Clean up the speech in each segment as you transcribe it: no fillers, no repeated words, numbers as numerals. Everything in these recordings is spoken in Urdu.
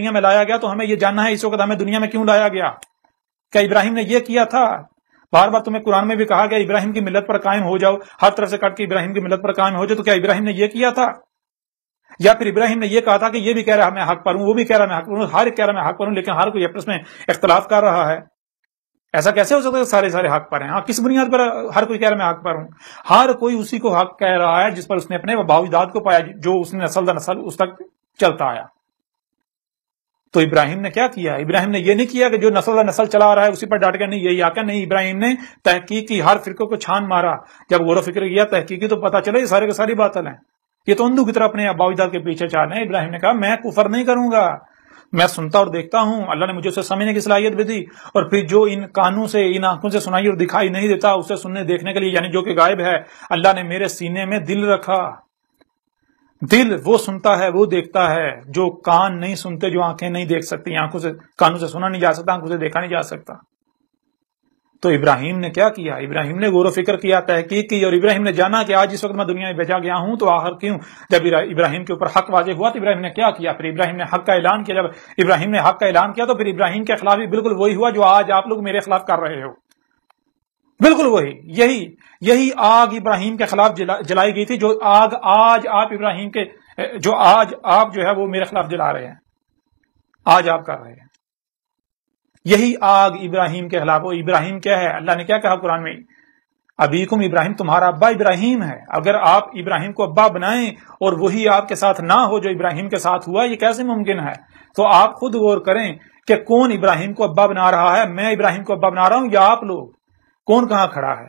دنیا میں لایا گیا تو ہمیں یہ جاننا ہے اس وقت ہمیں دنیا میں کیوں لایا گیا؟ کیا ابراہیم نے یہ کیا تھا؟ بار بار تمہیں قرآن میں بھی کہا گیا ابراہیم کی ملت پر قائم ہو جاؤ، ہر طرف سے کٹ کے ابراہیم کی ملت پر قائم ہو جاؤ، تو کیا ابراہیم نے یہ کیا تھا؟ یا پھر ابراہیم نے یہ کہا تھا کہ یہ بھی کہہ رہا میں حق پر ہوں، وہ بھی کہہ رہا میں حق پر ہوں، ہر ایک کہہ رہا میں حق پر ہوں، لیکن ہر کوئی آپس میں اختلاف کر رہا ہے؟ ایسا کیسے ہو سکتا ہے سارے حق پر ہیں؟ ہاں، کس بنیاد پر ہر کوئی کہہ رہا میں حق پر ہوں؟ ہر کوئی اسی کو حق کہہ رہا ہے جس پر اس نے اپنے باؤ اجداد کو پایا، جو اس نے نسل در نسل اس تک چلتا آیا۔ تو ابراہیم نے کیا کیا؟ ابراہیم نے یہ نہیں کیا کہ جو نسل در نسل چلا رہا ہے اسی پر ڈٹ کے نہیں یہی آقا، نہیں، ابراہیم نے تحقیق کی، ہر فرقے کو چھان مارا، جب غور و فکر کیا، تحقیق کی، تو پتا چلا یہ سارے کے ساری باطل ہیں، یہ تو اندھو کی طرح اپنے باؤ اجداد کے پیچھے چال رہے ہیں۔ ابراہیم نے کہا میں کفر نہیں کروں گا، میں سنتا اور دیکھتا ہوں، اللہ نے مجھے اسے سمجھنے کی صلاحیت بھی دی، اور پھر جو ان کانوں سے، ان آنکھوں سے سنائی اور دکھائی نہیں دیتا اسے سننے دیکھنے کے لیے، یعنی جو کہ غائب ہے، اللہ نے میرے سینے میں دل رکھا۔ دل وہ سنتا ہے، وہ دیکھتا ہے جو کان نہیں سنتے، جو آنکھیں نہیں دیکھ سکتی، آنکھوں سے، کانوں سے سنا نہیں جا سکتا، آنکھوں سے دیکھا نہیں جا سکتا۔ تو ابراہیم نے کیا کیا؟ ابراہیم نے غور و فکر کیا، تحقیق کی، اور ابراہیم نے جانا کہ آج اس وقت میں دنیا میں بھیجا گیا ہوں تو آخر کیوں؟ جب ابراہیم کے اوپر حق واضح ہوا تو ابراہیم نے کیا کیا؟ پھر ابراہیم نے حق کا اعلان کیا۔ جب ابراہیم نے حق کا اعلان کیا تو پھر ابراہیم کے خلاف بھی بالکل وہی ہوا جو آج آپ لوگ میرے خلاف کر رہے ہو، بالکل وہی، یہی آگ ابراہیم کے خلاف جلائی گئی تھی، جو آگ آج آپ ابراہیم کے، جو آج آپ جو ہے وہ میرے خلاف جلا رہے ہیں، آج آپ کر رہے ہیں، یہی آگ ابراہیم کے خلاف۔ وہ ابراہیم کیا ہے؟ اللہ نے کیا کہا قرآن میں؟ ابیکم ابراہیم، تمہارا ابا ابراہیم ہے۔ اگر آپ ابراہیم کو ابا بنائیں اور وہی آپ کے ساتھ نہ ہو جو ابراہیم کے ساتھ ہوا، یہ کیسے ممکن ہے؟ تو آپ خود غور کریں کہ کون ابراہیم کو ابا بنا رہا ہے؟ میں ابراہیم کو ابا بنا رہا ہوں یا آپ لوگ؟ کون کہاں کھڑا ہے؟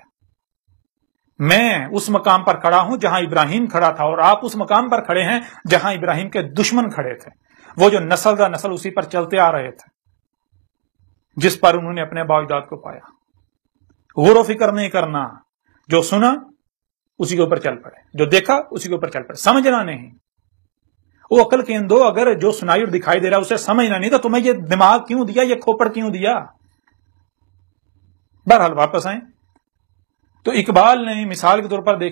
میں اس مقام پر کھڑا ہوں جہاں ابراہیم کھڑا تھا، اور آپ اس مقام پر کھڑے ہیں جہاں ابراہیم کے دشمن کھڑے تھے، وہ جو نسل در نسل اسی پر چلتے آ رہے تھے، جس پر انہوں نے اپنے باؤ اجداد کو پایا۔ غور و فکر نہیں کرنا، جو سنا اسی کے اوپر چل پڑے، جو دیکھا اسی کے اوپر چل پڑے، سمجھنا نہیں۔ وہ عقل کے اندو، اگر جو سنائی اور دکھائی دے رہا ہے اسے سمجھنا نہیں تو تمہیں یہ دماغ کیوں دیا، یہ کھوپڑ کیوں دیا؟ بہرحال واپس آئیں تو اقبال نے مثال کے طور پر دیکھیں